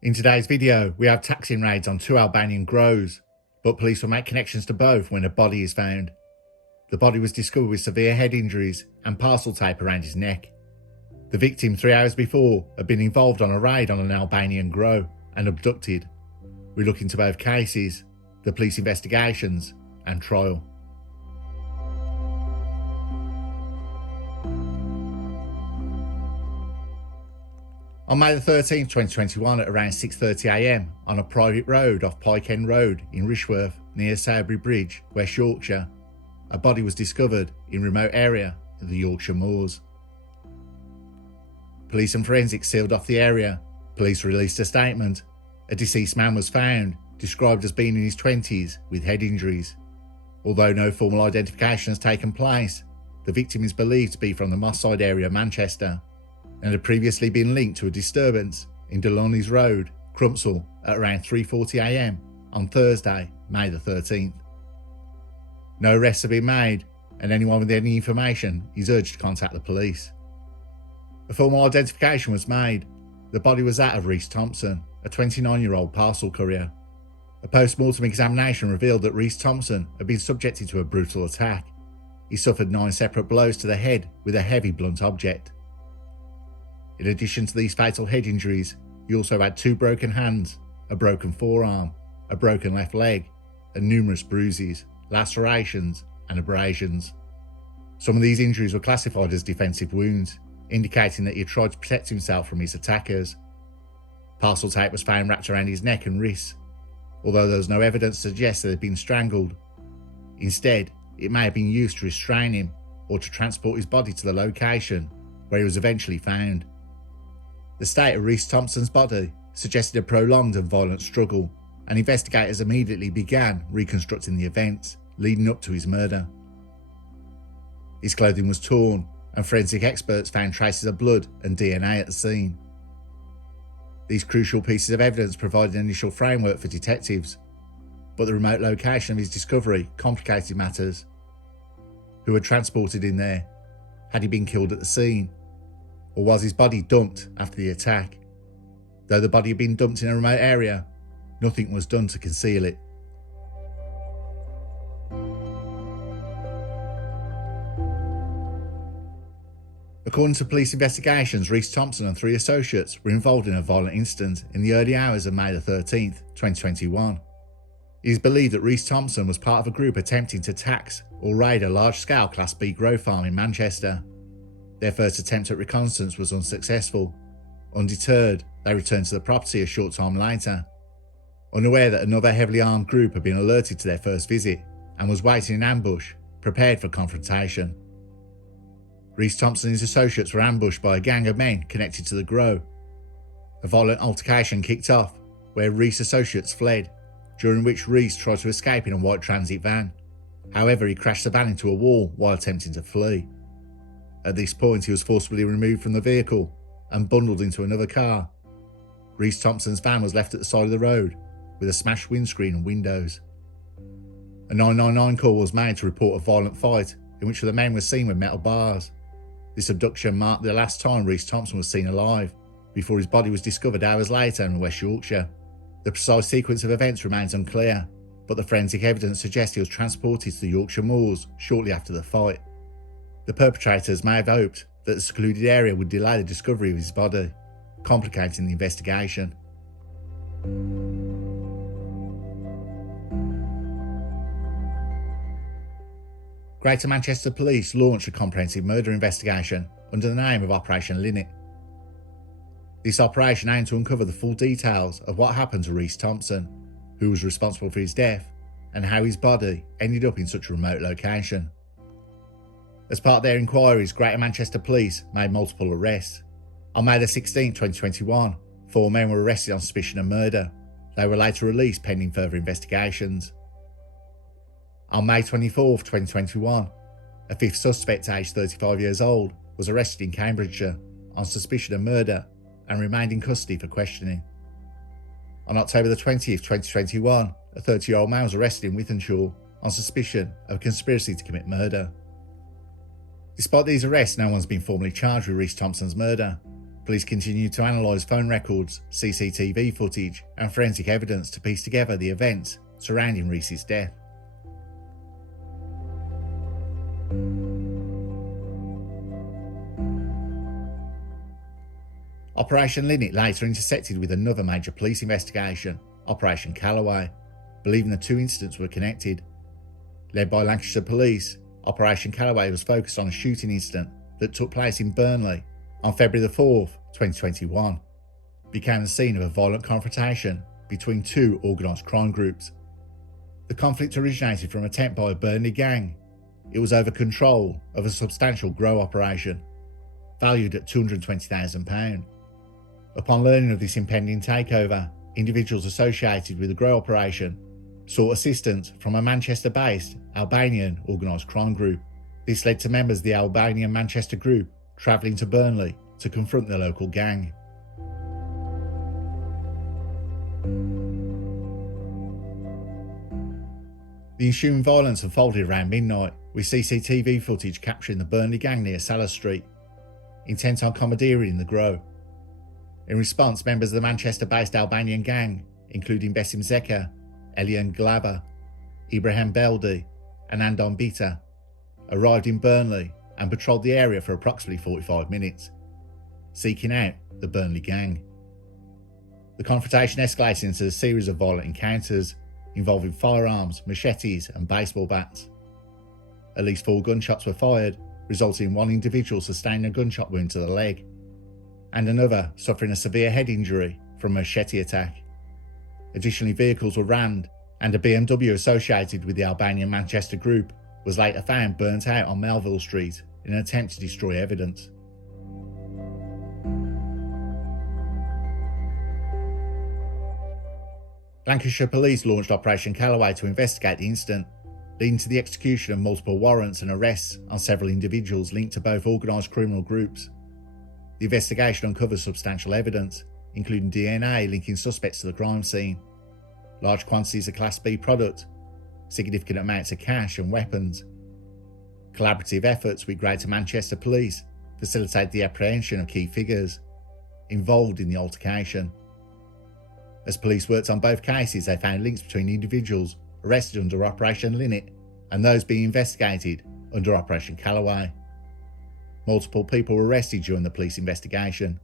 In today's video, we have taxing raids on 2 Albanian grows, but police will make connections to both when a body is found. The body was discovered with severe head injuries and parcel tape around his neck. The victim 3 hours before had been involved on a raid on an Albanian grow and abducted. We look into both cases, the police investigations and trial. On May 13, 2021 at around 6:30 am on a private road off Pike End Road in Rishworth near Salisbury Bridge, West Yorkshire, a body was discovered in a remote area of the Yorkshire Moors. Police and forensics sealed off the area. Police released a statement. A deceased man was found, described as being in his 20s with head injuries. Although no formal identification has taken place, the victim is believed to be from the Moss Side area of Manchester and had previously been linked to a disturbance in Delaunay's Road, Crumpsall, at around 3:40 am on Thursday, May 13th. No arrests have been made, and anyone with any information is urged to contact the police. A formal identification was made. The body was that of Rhys Thompson, a 29-year-old parcel courier. A post-mortem examination revealed that Rhys Thompson had been subjected to a brutal attack. He suffered 9 separate blows to the head with a heavy blunt object. In addition to these fatal head injuries, he also had 2 broken hands, a broken forearm, a broken left leg, and numerous bruises, lacerations, and abrasions. Some of these injuries were classified as defensive wounds, indicating that he had tried to protect himself from his attackers. Parcel tape was found wrapped around his neck and wrists, although there was no evidence to suggest that he had been strangled. Instead, it may have been used to restrain him or to transport his body to the location where he was eventually found. The state of Rhys Thompson's body suggested a prolonged and violent struggle, and investigators immediately began reconstructing the events leading up to his murder. His clothing was torn, and forensic experts found traces of blood and DNA at the scene. These crucial pieces of evidence provided an initial framework for detectives, but the remote location of his discovery complicated matters. Who had transported him there? Had he been killed at the scene? Or was his body dumped after the attack? Though the body had been dumped in a remote area, nothing was done to conceal it. According to police investigations, Rhys Thompson and 3 associates were involved in a violent incident in the early hours of May 13th, 2021. It is believed that Rhys Thompson was part of a group attempting to tax or raid a large-scale Class B grow farm in Manchester. Their first attempt at reconnaissance was unsuccessful. Undeterred, they returned to the property a short time later, unaware that another heavily armed group had been alerted to their first visit and was waiting in ambush, prepared for confrontation. Rhys Thompson and his associates were ambushed by a gang of men connected to the grow. A violent altercation kicked off, where Rhys' associates fled, during which Rhys tried to escape in a white transit van. However, he crashed the van into a wall while attempting to flee. At this point, he was forcibly removed from the vehicle and bundled into another car. Rhys Thompson's van was left at the side of the road, with a smashed windscreen and windows. A 999 call was made to report a violent fight in which the men were seen with metal bars. This abduction marked the last time Rhys Thompson was seen alive, before his body was discovered hours later in West Yorkshire. The precise sequence of events remains unclear, but the forensic evidence suggests he was transported to the Yorkshire Moors shortly after the fight. The perpetrators may have hoped that the secluded area would delay the discovery of his body, complicating the investigation. Greater Manchester Police launched a comprehensive murder investigation under the name of Operation Linnet. This operation aimed to uncover the full details of what happened to Rhys Thompson, who was responsible for his death, and how his body ended up in such a remote location. As part of their inquiries, Greater Manchester Police made multiple arrests. On May 16, 2021, 4 men were arrested on suspicion of murder. They were later released pending further investigations. On May 24, 2021, a 5th suspect aged 35 years old was arrested in Cambridgeshire on suspicion of murder and remained in custody for questioning. On October 20, 2021, a 30-year-old man was arrested in Wythenshawe on suspicion of a conspiracy to commit murder. Despite these arrests, no one's been formally charged with Rhys Thompson's murder. Police continued to analyse phone records, CCTV footage and forensic evidence to piece together the events surrounding Reese's death. Operation Linnet later intersected with another major police investigation, Operation Callaway, believing the two incidents were connected. Led by Lancashire Police, Operation Callaway was focused on a shooting incident that took place in Burnley on February 4th, 2021, became the scene of a violent confrontation between two organised crime groups. The conflict originated from an attempt by a Burnley gang. It was over control of a substantial grow operation, valued at £220,000. Upon learning of this impending takeover, individuals associated with the grow operation sought assistance from a Manchester-based Albanian organised crime group. This led to members of the Albanian Manchester group travelling to Burnley to confront the local gang. The ensuing violence unfolded around midnight, with CCTV footage capturing the Burnley gang near Salah Street, intent on commandeering the grow. In response, members of the Manchester-based Albanian gang, including Besim Zeka, Elian Glava, Ibrahim Beldi and Andon Bita, arrived in Burnley and patrolled the area for approximately 45 minutes, seeking out the Burnley gang. The confrontation escalated into a series of violent encounters involving firearms, machetes and baseball bats. At least 4 gunshots were fired, resulting in one individual sustaining a gunshot wound to the leg, and another suffering a severe head injury from a machete attack. Additionally, vehicles were rammed, and a BMW associated with the Albanian Manchester group was later found burnt out on Melville Street in an attempt to destroy evidence. Lancashire Police launched Operation Callaway to investigate the incident, leading to the execution of multiple warrants and arrests on several individuals linked to both organised criminal groups. The investigation uncovered substantial evidence, including DNA linking suspects to the crime scene, large quantities of Class B product, significant amounts of cash and weapons. Collaborative efforts with Greater Manchester Police facilitated the apprehension of key figures involved in the altercation. As police worked on both cases, they found links between individuals arrested under Operation Linnet and those being investigated under Operation Callaway. Multiple people were arrested during the police investigation.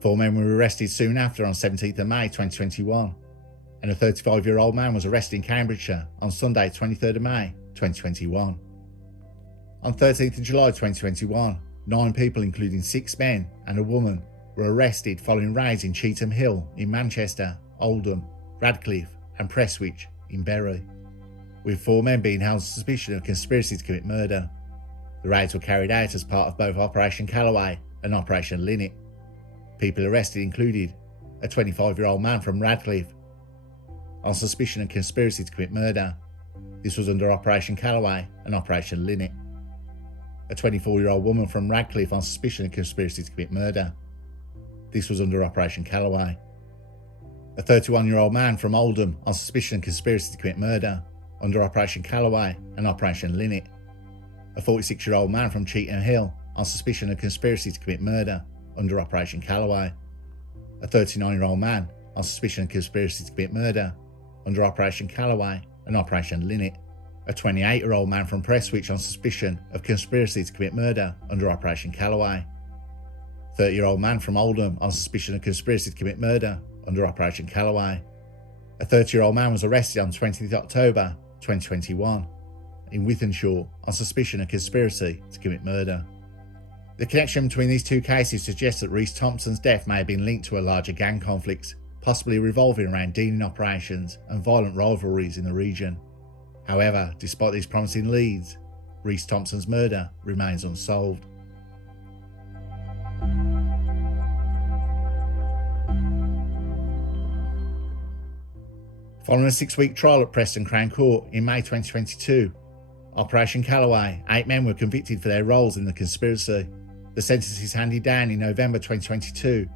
4 men were arrested soon after on 17th of May 2021, and a 35-year-old man was arrested in Cambridgeshire on Sunday 23rd of May 2021. On 13th of July 2021, 9 people including 6 men and a woman were arrested following raids in Cheetham Hill in Manchester, Oldham, Radcliffe and Prestwich in Bury, with 4 men being held on suspicion of conspiracy to commit murder. The raids were carried out as part of both Operation Callaway and Operation Linnet. People arrested included a 25-year-old man from Radcliffe on suspicion of conspiracy to commit murder. This was under Operation Callaway and Operation Linnet. A 24-year-old woman from Radcliffe on suspicion of conspiracy to commit murder. This was under Operation Callaway. A 31-year-old man from Oldham on suspicion of conspiracy to commit murder under Operation Callaway and Operation Linnet. A 46-year-old man from Cheetham Hill on suspicion of conspiracy to commit murder under Operation Callaway. A 39-year-old man on suspicion of conspiracy to commit murder under Operation Callaway and Operation Linnet. A 28-year-old man from Prestwich on suspicion of conspiracy to commit murder under Operation Callaway. 30-year-old man from Oldham on suspicion of conspiracy to commit murder under Operation Callaway. A 30-year-old man was arrested on 20th October 2021 in Wythenshawe on suspicion of conspiracy to commit murder. The connection between these two cases suggests that Reese Thompson's death may have been linked to a larger gang conflict, possibly revolving around dealing operations and violent rivalries in the region. However, despite these promising leads, Reese Thompson's murder remains unsolved. Following a 6-week trial at Preston Crown Court in May 2022, Operation Callaway, 8 men were convicted for their roles in the conspiracy. The sentences handed down in November 2022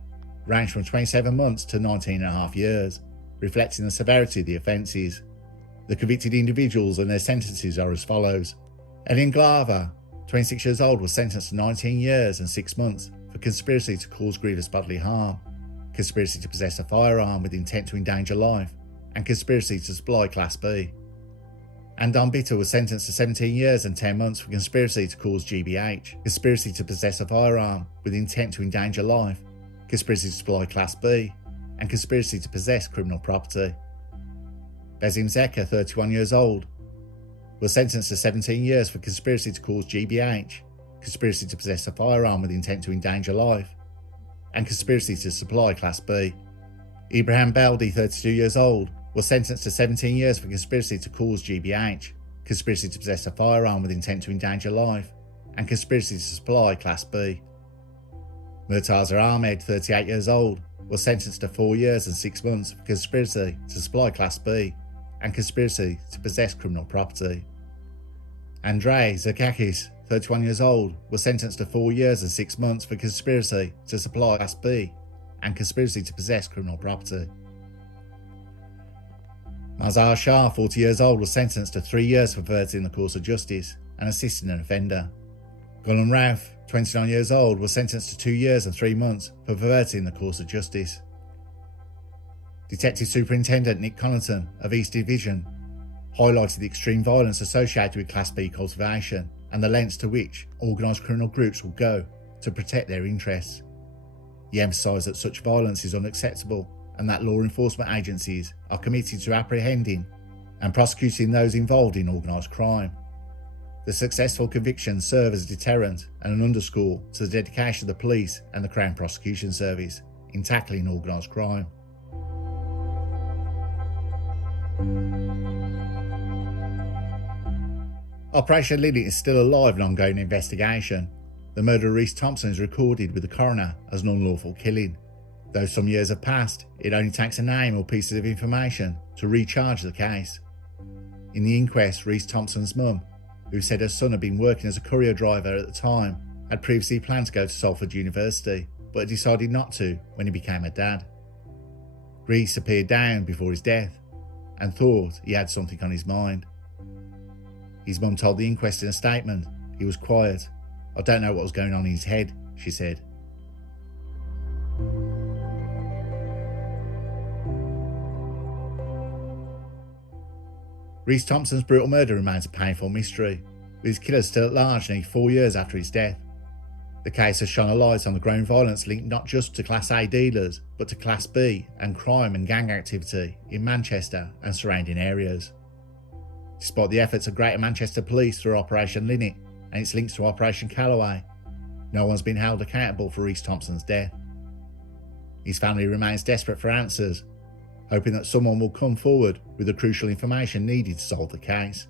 ranged from 27 months to 19.5 years, reflecting the severity of the offences. The convicted individuals and their sentences are as follows. Elian Glava, 26 years old, was sentenced to 19 years and 6 months for conspiracy to cause grievous bodily harm, conspiracy to possess a firearm with intent to endanger life, and conspiracy to supply Class B. Andon Bitter was sentenced to 17 years and 10 months for conspiracy to cause GBH, conspiracy to possess a firearm with intent to endanger life, conspiracy to supply Class B, and conspiracy to possess criminal property. Besim Zeka, 31 years old, was sentenced to 17 years for conspiracy to cause GBH, conspiracy to possess a firearm with intent to endanger life, and conspiracy to supply Class B. Ibrahim Beldi, 32 years old, was sentenced to 17 years for conspiracy to cause GBH, conspiracy to possess a firearm with intent to endanger life, and conspiracy to supply Class B. Murtaza Ahmed, 38 years old, was sentenced to 4 years and 6 months for conspiracy to supply Class B and conspiracy to possess criminal property. Andrei Zakakis, 31 years old, was sentenced to 4 years and 6 months for conspiracy to supply Class B and conspiracy to possess criminal property. Mazhar Shah, 40 years old, was sentenced to 3 years for perverting the course of justice and assisting an offender. Ghulam Rauf, 29 years old, was sentenced to 2 years and 3 months for perverting the course of justice. Detective Superintendent Nick Connaughton of East Division highlighted the extreme violence associated with Class B cultivation and the lengths to which organised criminal groups will go to protect their interests. He emphasised that such violence is unacceptable and that law enforcement agencies are committed to apprehending and prosecuting those involved in organised crime. The successful convictions serve as a deterrent and an underscore to the dedication of the police and the Crown Prosecution Service in tackling organised crime. Operation Linnet is still a live and ongoing investigation. The murder of Reese Thompson is recorded with the coroner as an unlawful killing. Though some years have passed, it only takes a name or pieces of information to recharge the case. In the inquest, Reese Thompson's mum, who said her son had been working as a courier driver at the time, had previously planned to go to Salford University, but had decided not to when he became a dad. Reese appeared down before his death and thought he had something on his mind. His mum told the inquest in a statement, "He was quiet. I don't know what was going on in his head," she said. Reese Thompson's brutal murder remains a painful mystery, with his killer still at large nearly 4 years after his death. The case has shone a light on the growing violence linked not just to Class A dealers, but to Class B and crime and gang activity in Manchester and surrounding areas. Despite the efforts of Greater Manchester Police through Operation Linnet and its links to Operation Callaway, no one's been held accountable for Reese Thompson's death. His family remains desperate for answers, hoping that someone will come forward with the crucial information needed to solve the case.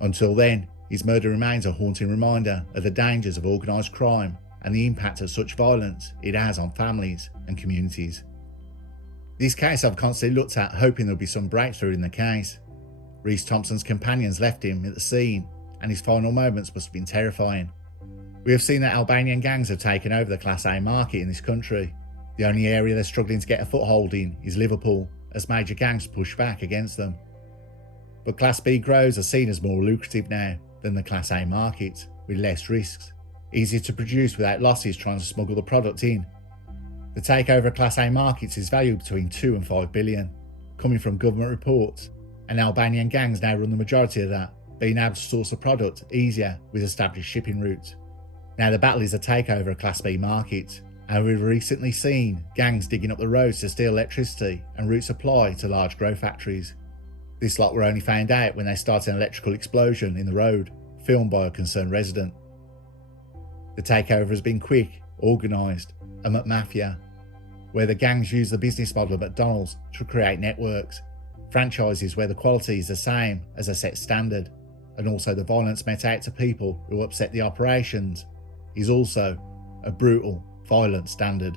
Until then, his murder remains a haunting reminder of the dangers of organised crime and the impact of such violence it has on families and communities. This case I've constantly looked at, hoping there'll be some breakthrough in the case. Reese Thompson's companions left him at the scene, and his final moments must have been terrifying. We have seen that Albanian gangs have taken over the Class A market in this country. The only area they're struggling to get a foothold in is Liverpool, as major gangs push back against them. But Class B grows are seen as more lucrative now than the Class A market, with less risks, easier to produce without losses trying to smuggle the product in. The takeover of Class A markets is valued between 2 and 5 billion, coming from government reports, and Albanian gangs now run the majority of that, being able to source the product easier with established shipping routes. Now the battle is a takeover of Class B markets, and we've recently seen gangs digging up the roads to steal electricity and route supply to large grow factories. This lot were only found out when they started an electrical explosion in the road, filmed by a concerned resident. The takeover has been quick, organised, and McMafia, where the gangs use the business model of McDonald's to create networks, franchises where the quality is the same as a set standard, and also the violence met out to people who upset the operations is also a brutal, violent standard.